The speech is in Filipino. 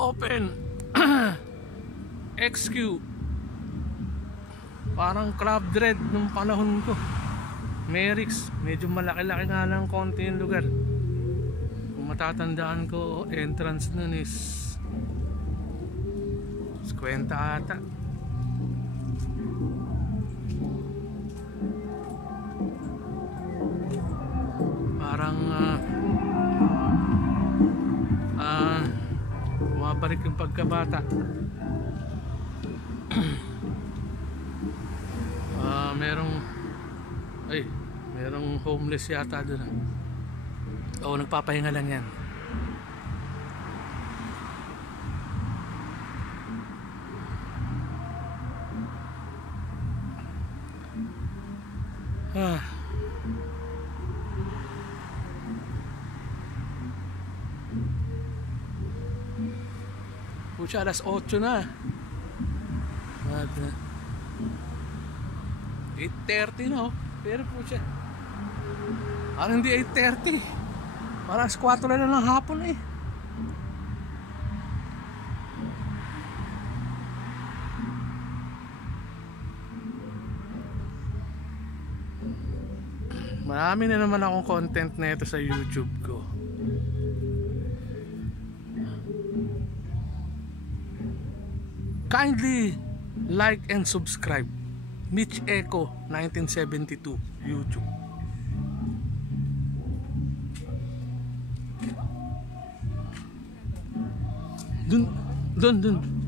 Open XQ. Parang Club Dread nung panahon ko. Merix, medyo malaki-laki nga lang konti yung lugar. Kung matatandaan ko, entrance nun is 50 ata. Parang bumabalik yung pagkabata. Merong homeless yata doon. Oo, nagpapahinga lang yan. Pucha, alas 8 na. 8:30 no? Pero pucha, parang hindi 8:30. Parang 4 na ng hapon eh. Marami na naman akong content na ito sa YouTube ko. Kindly like and subscribe. Mitch Echo 1972 YouTube. Dun.